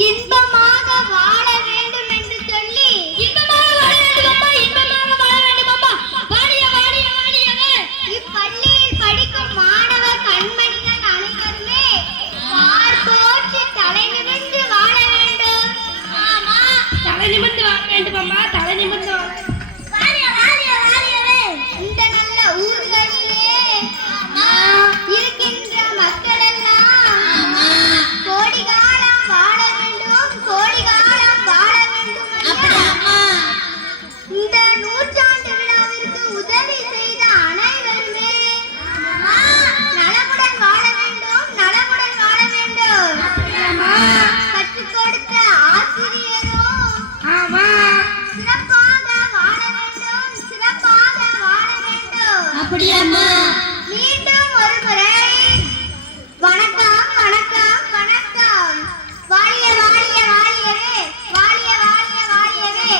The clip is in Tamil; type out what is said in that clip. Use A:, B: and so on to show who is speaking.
A: இன்பமாக வாழ வேண்டும் என்று சொல்லி.
B: இன்பமாக வாழ வேண்டும் அம்மா இன்பமாக வாழ வேண்டும் அம்மா வாழிய வாழிய வாழியவே
A: இப்பள்ளியில் படிக்கும் மாணவ கண்மணிகள் அனைவருமே பார்ப்போற்று தலை நிமிர்ந்து வாழ வேண்டும்.
B: ஆமா. தலை நிமிர்ந்து வாழ வேண்டும் அம்மா தலை நிமிர்ந்து வாழ
A: இந்த நல்ல ஊர்களிலே அப்படியாம்மா? மீண்டும் ஒரு முறை
B: வணக்கம்
A: வணக்கம் வணக்கம். வாழிய வாழிய வாழியவே வாழிய
B: வாழிய
A: வாழியவே.